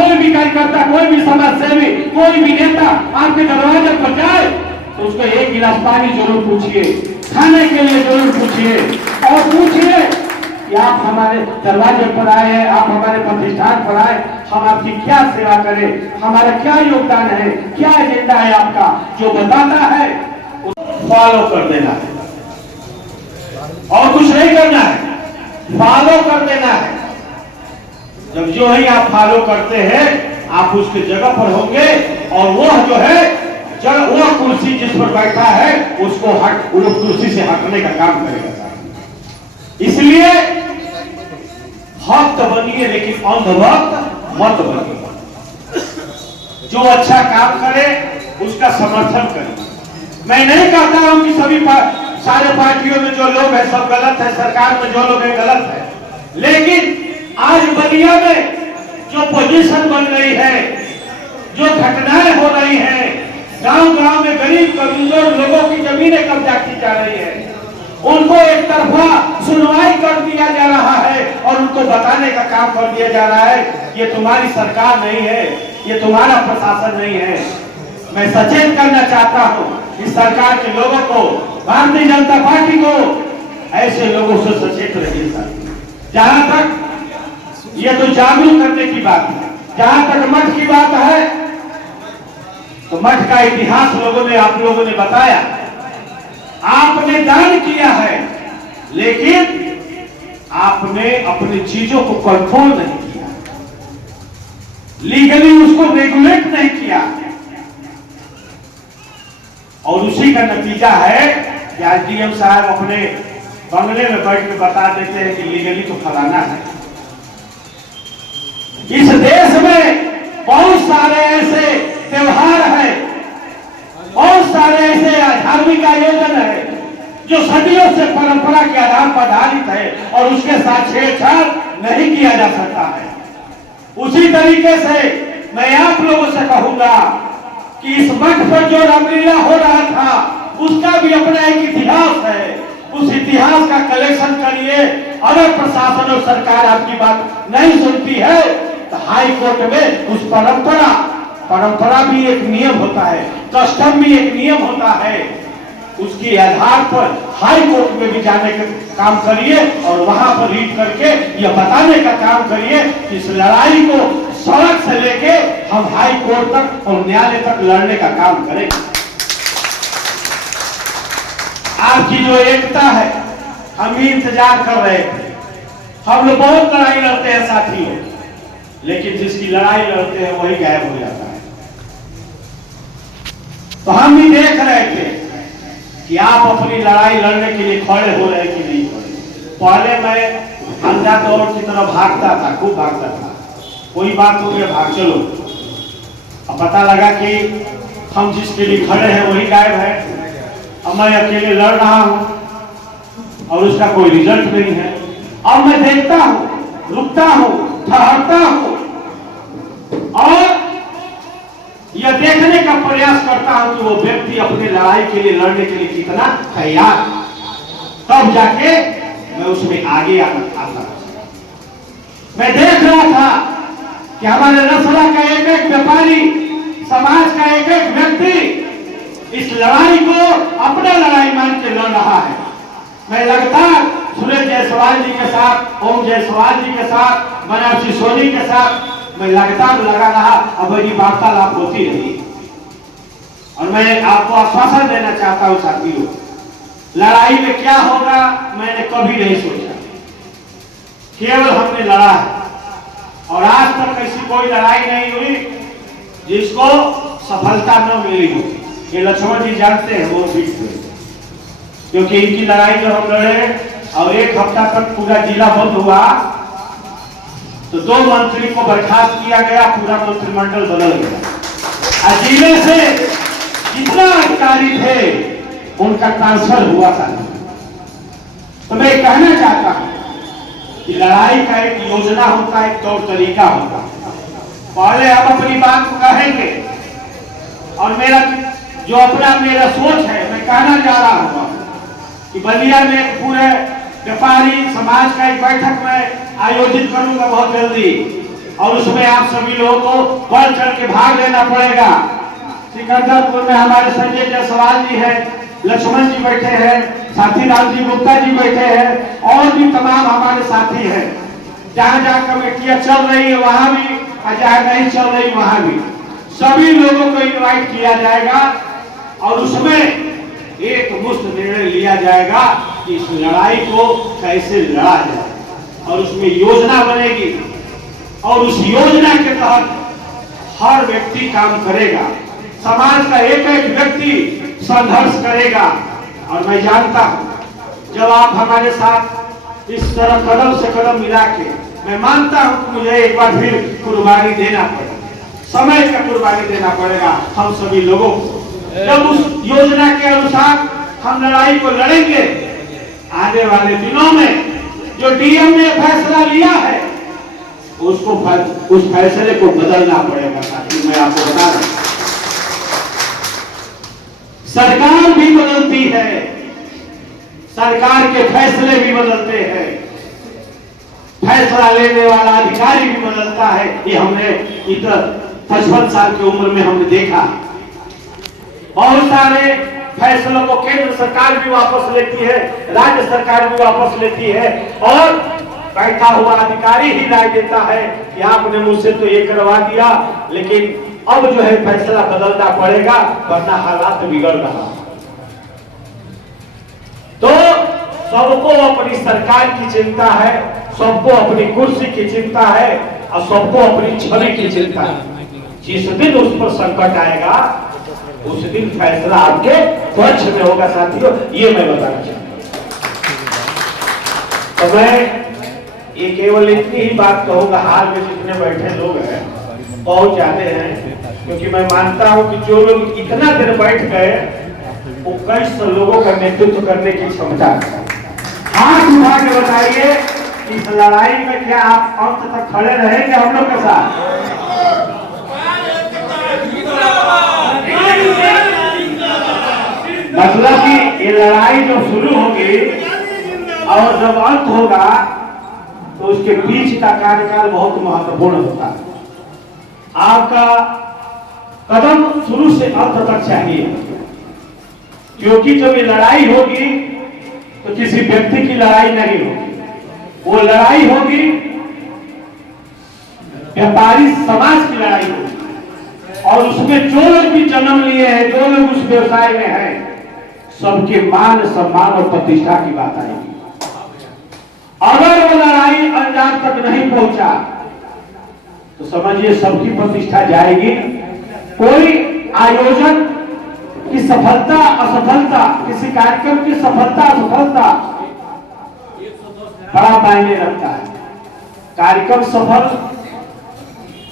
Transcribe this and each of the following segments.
कोई भी कार्यकर्ता, कोई भी समाज सेवी, कोई भी नेता आपके दरवाजे पर जाए तो उसको एक गिलास पानी जरूर पूछिए, खाने के लिए जरूर पूछिए और पूछिए कि आप हमारे दरवाजे पर आए हैं, आप हमारे प्रतिष्ठान पर आए, हम आपकी क्या सेवा करें, हमारा क्या योगदान है, क्या एजेंडा है आपका। जो बताता है उसको फॉलो कर देना है और कुछ नहीं करना है, फॉलो कर देना है। जब जो ही आप फॉलो करते हैं आप उसके जगह पर होंगे और वह जो है वह कुर्सी जिस पर बैठा है उसको उस कुर्सी से हटने का काम करेगा। इसलिए भक्त बनिए लेकिन अंधभक्त मत बनिए। जो अच्छा काम करे उसका समर्थन करें। मैं नहीं कहता हूं कि सभी सारे पार्टियों में जो लोग हैं सब गलत है, सरकार में जो लोग हैं गलत है, लेकिन आज बलिया में जो पोजीशन बन रही है, जो घटनाएं हो रही हैं, गांव-गांव में गरीब कमजोर लोगों की जमीनें कब्जा की जा रही है, उनको एक तरफा सुनवाई कर दिया जा रहा है और उनको बताने का काम कर दिया जा रहा है ये तुम्हारी सरकार नहीं है, ये तुम्हारा प्रशासन नहीं है। मैं सचेत करना चाहता हूं इस सरकार के लोगों को, भारतीय जनता पार्टी को, ऐसे लोगों से सचेत रहिए सर। जहां तक ये तो जागरूक करने की बात है, जहां तक मठ की बात है तो मठ का इतिहास आप लोगों ने बताया, आपने दान किया है लेकिन आपने अपनी चीजों को कंट्रोल नहीं किया, लीगली उसको रेगुलेट नहीं किया और उसी का नतीजा है कि आज डीएम साहब अपने बंगले में बैठ के बता देते हैं कि लीगली तो फलाना है। इस देश में बहुत सारे ऐसे त्योहार हैं, बहुत सारे ऐसे धार्मिक आयोजन है जो सदियों से परंपरा के आधार पर आधारित है और उसके साथ छेड़छाड़ नहीं किया जा सकता है। उसी तरीके से मैं आप लोगों से कहूंगा कि इस मठ पर जो रामलीला हो रहा था उसका भी अपना एक इतिहास है, उस इतिहास का कलेक्शन करिए। अगर प्रशासन और सरकार आपकी बात नहीं सुनती है तो हाई कोर्ट में उस परंपरा भी एक नियम होता है, कस्टम भी एक नियम होता है, उसके आधार पर हाई कोर्ट में भी जाने का काम करिए और वहां पर रीड करके यह बताने का काम करिए कि इस लड़ाई को सड़क से लेके हम हाई कोर्ट तक और न्यायालय तक लड़ने का काम करें। आपकी जो एकता है हम भी इंतजार कर रहे थे। हम लोग बहुत लड़ाई लड़ते हैं साथियों, लेकिन जिसकी लड़ाई लड़ते हैं वही गायब हो जाता है। तो हम भी देख रहे थे कि आप अपनी लड़ाई लड़ने के लिए खड़े हो रहे कि नहीं खड़े। पहले मैं अंधा दौड़ की तरह भागता था, खूब भागता था, कोई बात हो गया भाग चलो। अब पता लगा कि हम जिसके लिए खड़े हैं वही गायब है, अब मैं अकेले लड़ रहा हूं और उसका कोई रिजल्ट नहीं है। अब मैं देखता हूं, रुकता हूं, ठहरता हूं और यह देखने का प्रयास करता हूं कि वो व्यक्ति अपनी लड़ाई के लिए लड़ने के लिए कितना तैयार, तब जाके मैं उसमें आगे आता। मैं देख रहा था कि हमारे नस्ला का एक एक व्यापारी, समाज का एक एक व्यक्ति इस लड़ाई को अपना लड़ाई मान के लड़ रहा है। मैं लगातार सुरेश जायसवाल जी के साथ, ओम जायसवाल जी के साथ, बनारसी सोनी के साथ मैं लगातार लगा रहा। अब मेरी वार्तालाप होती रही और मैं आपको आश्वासन देना चाहता हूं साथियों, लड़ाई में क्या होगा मैंने कभी नहीं सोचा, केवल हमने लड़ा है और आज तक ऐसी कोई लड़ाई नहीं हुई जिसको सफलता न मिली हो। ये लक्ष्मण जी जानते हैं वो ठीक थे, क्योंकि इनकी लड़ाई जो हम लड़े और एक हफ्ता तक पूरा जिला बंद हुआ तो 2 मंत्री को बर्खास्त किया गया, पूरा मंत्रिमंडल बदल गया। जिले से जितना अधिकारी थे उनका ट्रांसफर हुआ था। तो मैं कहना चाहता हूं कि लड़ाई का एक योजना होता है, एक तौर तरीका होता है। पहले हम अपनी बात को कहेंगे और मेरा सोच है, मैं कहना चाह रहा हूं कि बलिया में पूरे व्यापारी समाज का एक बैठक में आयोजित करूंगा बहुत जल्दी। और उसमें आप सभी लोगों को बढ़ चढ़ के भाग लेना पड़ेगा। सिकंदरपुर में हमारे संजय जायसवाल जी है, लक्ष्मण जी बैठे हैं, साथी राम जी गुप्ता जी बैठे हैं, और भी तमाम हमारे साथी हैं। जहां जहां कमेटियां चल रही है वहां भी, और जहां नहीं चल रही वहां भी, सभी लोगों को इनवाइट किया जाएगा और उसमें एक मुश्त निर्णय लिया जाएगा कि इस लड़ाई को कैसे लड़ा जाए, और उसमें योजना बनेगी और उस योजना के तहत हर व्यक्ति काम करेगा, समाज का एक एक व्यक्ति संघर्ष करेगा। और मैं जानता हूं जब आप हमारे साथ इस तरह कदम से कदम मिला के, मैं मानता हूं कि मुझे एक बार फिर कुर्बानी देना पड़ेगा, समय का कुर्बानी देना पड़ेगा हम सभी लोगों को। जब उस योजना के अनुसार हम लड़ाई को लड़ेंगे, आने वाले दिनों में जो डीएम ने फैसला लिया है उसको उस फैसले को बदलना पड़ेगा। साथी मैं आपको बता रहा हूं, सरकार भी बदलती है, सरकार के फैसले भी बदलते हैं, फैसला लेने वाला अधिकारी भी बदलता है। ये हमने इधर 55 साल की उम्र में हमने देखा। बहुत सारे फैसलों को केंद्र सरकार भी वापस लेती है, राज्य सरकार भी वापस लेती है, और बैठा हुआ अधिकारी ही राय देता है कि आपने मुझसे तो ये करवा दिया, लेकिन अब जो है फैसला बदलना पड़ेगा वरना हालात बिगड़ रहा। तो सबको अपनी सरकार की चिंता है, सबको अपनी कुर्सी की चिंता है, और सबको अपनी छवि की चिंता है। जिस दिन उस पर संकट आएगा उस दिन फैसला आपके पक्ष में होगा। साथियों ये मैं बताना चाहता हूं। तो मैं ये केवल इतनी ही बात कहूंगा, हाल में जितने बैठे लोग हैं बहुत जाते हैं, क्योंकि मैं मानता हूं कि जो लोग इतना देर बैठ गए वो कई सौ लोगों का नेतृत्व करने की क्षमता है। हाथ उठा के बताइए इस लड़ाई में क्या आप अंत तक खड़े रहेंगे हम लोग के साथ? मतलब कि ये लड़ाई जब शुरू होगी और जब अंत होगा तो उसके बीच का कार्यकाल बहुत महत्वपूर्ण होता है। आपका कदम शुरू से अंत तक चाहिए, क्योंकि जब ये लड़ाई होगी तो किसी व्यक्ति की लड़ाई नहीं होगी, वो लड़ाई होगी व्यापारी समाज की लड़ाई होगी। और उसमें जो लोग भी जन्म लिए हैं, जो लोग उस व्यवसाय में हैं, सबके मान सम्मान और प्रतिष्ठा की बात आएगी। अगर वो लड़ाई अंजाम तक नहीं पहुंचा तो समझिए सबकी प्रतिष्ठा जाएगी। कोई आयोजन की सफलता असफलता, किसी कार्यक्रम की सफलता असफलता बड़ा मायने रखता है। कार्यक्रम सफल,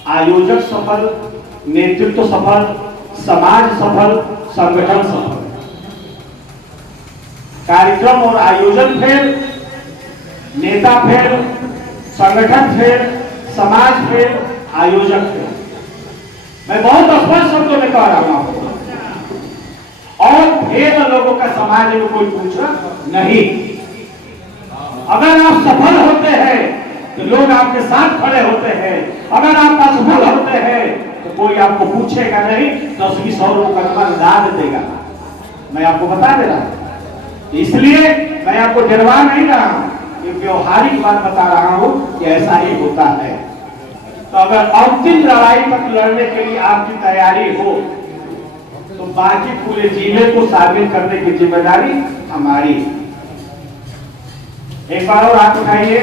आयोजक सफल, नेतृत्व सफल, समाज सफल, संगठन सफल। कार्यक्रम और आयोजन फेल, नेता फेल, संगठन फेल, समाज फेल, आयोजक फेल। मैं बहुत स्पष्ट शब्दों में कह रहा हूं आपको। और फेल लोगों का समाज में कोई पूछना नहीं। अगर आप सफल होते हैं तो लोग आपके साथ खड़े होते हैं, अगर आप असफल होते हैं तो कोई आपको पूछेगा नहीं, 10-20 मुकदमा लाद देगा। मैं आपको बता दे रहा हूं, इसलिए मैं आपको डरवा नहीं रहा हूं, ये व्यवहारिक बात बता रहा हूं कि ऐसा ही होता है। तो अगर अंतिम लड़ाई तक लड़ने के लिए आपकी तैयारी हो तो बाकी पूरे जिले को शामिल करने की जिम्मेदारी हमारी है। एक बार और हाथ उठाइए।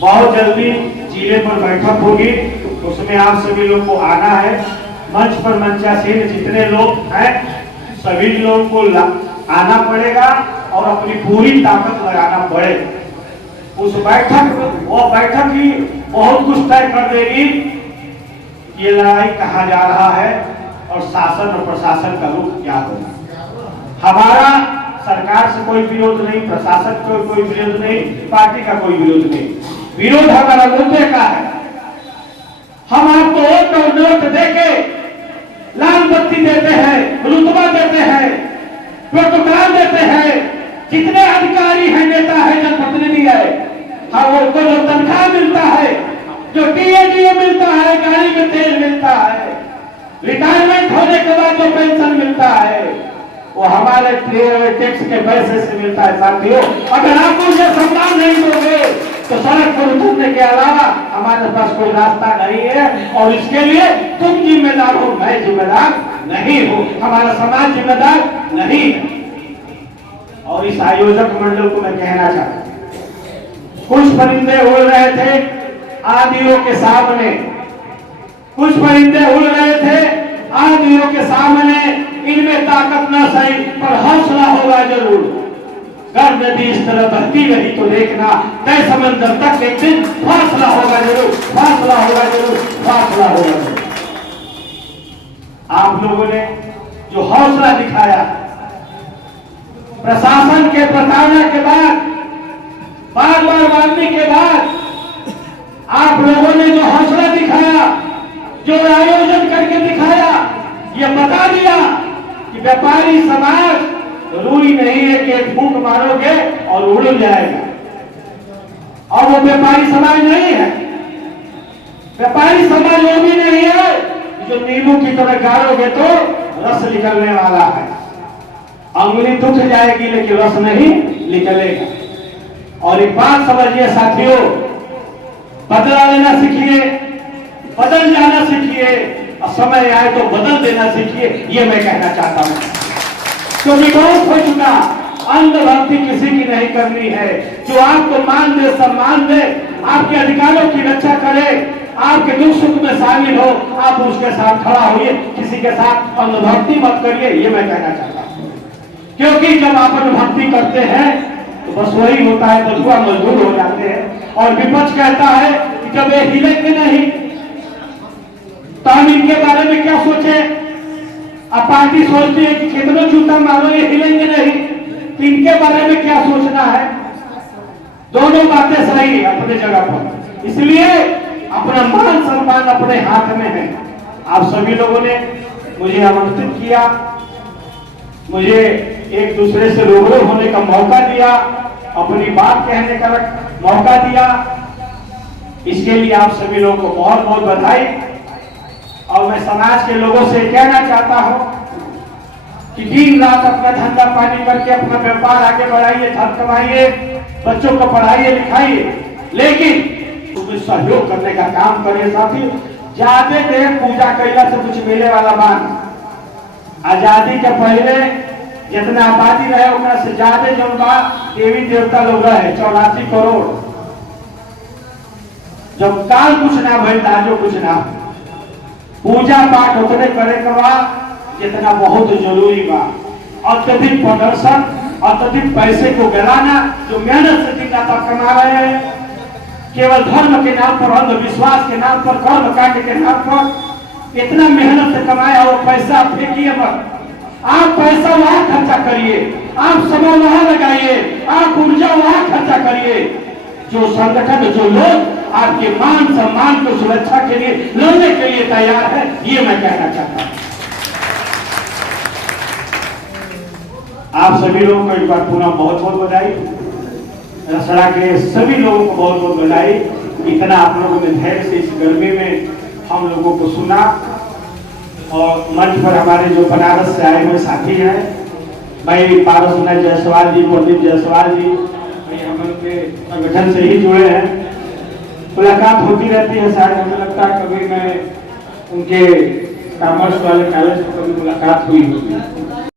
बहुत जल्दी जिले पर बैठक होगी, उसमें आप सभी लोग को आना है। मंच पर मंचासीन जितने लोग हैं सभी लोगों को आना पड़ेगा और अपनी पूरी ताकत लगाना पड़ेगा। उस बैठक, वो बैठक ही बहुत कुछ तय कर देगी ये लड़ाई कहाँ जा रहा है और शासन और प्रशासन का रुख क्या होगा। हमारा सरकार से कोई विरोध नहीं, प्रशासन का कोई विरोध नहीं, पार्टी का कोई विरोध नहीं। विरोध हमारा मुद्दे का है। हम आपको वोट और नोट देके लाल बत्ती देते हैं, रुतबा देते हैं, प्रोटोकॉल देते हैं। जितने अधिकारी हैं, नेता है, जनप्रतिनिधि है, हाँ, उनको जो तनख्वाह मिलता है, जो टीए मिलता है, गाड़ी में तेल मिलता है, रिटायरमेंट होने के बाद जो पेंशन मिलता है, वो हमारे टैक्स के पैसे से मिलता है। साथियों, अगर आप मुझे सम्मान नहीं दोगे तो सड़क पर उतरने के अलावा हमारे पास कोई रास्ता नहीं है, और इसके लिए तुम जिम्मेदार हो, मैं जिम्मेदार नहीं हूं, हमारा समाज जिम्मेदार नहीं है। और इस आयोजक मंडल को मैं कहना चाहता हूं, कुछ परिंदे उड़ रहे थे आदियों के सामने, कुछ परिंदे उड़ रहे थे आदियों के सामने, इनमें ताकत न सही पर हौसला होगा जरूर। गर्भ नदी इस तरह बहती रही तो देखना, तय समंदर तक एक दिन फासला होगा जरूर, फासला होगा जरूर, फासला होगा जरूर। आप लोगों ने जो हौसला दिखाया, प्रशासन के प्रताड़ना के बाद, बार बार मारने के बाद, आप लोगों ने जो हौसला दिखाया, जो आयोजन करके दिखाया, ये बता दिया कि व्यापारी समाज जरूरी नहीं है कि एक फूंक मारोगे और उड़ जाएगा। और वो व्यापारी समाज नहीं है। व्यापारी समाज वो भी नहीं है जो नींबू की तरह गाड़ोगे तो रस निकलने वाला है। अंगुली टूट जाएगी लेकिन रस नहीं निकलेगा। और एक बात समझिए साथियों, बदला लेना सीखिए, बदल जाना सीखिए, और समय आए तो बदल देना सीखिए, ये मैं कहना चाहता हूं। क्योंकि बहुत हो चुका, अंधभक्ति किसी की नहीं करनी है। जो आपको मान दे, सम्मान दे, आपके अधिकारों की रक्षा करे, आपके दुख सुख में शामिल हो, आप उसके साथ खड़ा होइए, किसी के साथ अंधभक्ति मत करिए, ये मैं कहना चाहता हूं। क्योंकि जब आप अंधभक्ति करते हैं तो बस वही होता है, बथुआ मजबूर हो जाते हैं। और विपक्ष कहता है कि जब ये हिलेंगे नहीं तो हम इनके बारे में क्या सोचे। अब पार्टी सोचती है कि कितनों जूता मारो ये हिलेंगे नहीं, तो इनके बारे में क्या सोचना है। दोनों बातें सही है अपने जगह पर, इसलिए अपना मान सम्मान अपने हाथ में है। आप सभी लोगों ने मुझे आमंत्रित किया, मुझे एक दूसरे से रूबरू होने का मौका दिया, अपनी बात कहने का मौका दिया, इसके लिए आप सभी लोगों को बहुत बहुत बधाई। और मैं समाज के लोगों से कहना चाहता हूं कि दिन रात अपना धंधा पानी करके अपना व्यापार आगे बढ़ाइए, धन कमाइए, बच्चों को पढ़ाइए लिखाइए, लेकिन उसमें सहयोग करने का काम करिए। साथी, ज्यादा देर पूजा कैला से कुछ मिले वाला बात। आजादी के पहले जितना आबादी रहे उतना से ज्यादा जो देवी देवता लोग रहे, 84 करोड़। जब काल कुछ ना भइल, ताजो कुछ ना, पूजा पाठ उतने करे के बा जितना बहुत जरूरी बा। अत्यधिक प्रदर्शन, अत्यधिक पैसे को गलाना, जो मेहनत से दिन रात कमा रहे हैं, केवल धर्म के नाम पर, अंधविश्वास के नाम पर, कर्म कांड के नाम पर इतना मेहनत से कमाया वो पैसा फेंकिए मत। आप पैसा वहां खर्चा करिए, आप समय वहां लगाइए, आप ऊर्जा वहां खर्चा करिए जो संगठन, जो लोग आपके मान सम्मान को सुरक्षा के लिए लड़ने के लिए तैयार है, ये मैं कहना चाहता हूं। आप सभी लोगों को एक बार पुनः बहुत बहुत बधाई। रसड़ा के सभी लोगों को बहुत बहुत बधाई। इतना आप लोगों ने धैर्य से इस गर्मी में हम लोगों को सुना। और मंच पर हमारे जो बनारस से आए हुए साथी हैं, भाई पारसनाथ जायसवाल जी, प्रदीप जायसवाल जी, हम उनके संगठन से ही जुड़े हैं। मुलाकात होती रहती है, शायद हमें लगता है कभी मैं उनके कॉमर्स वाले कॉलेज में कभी मुलाकात हुई होगी।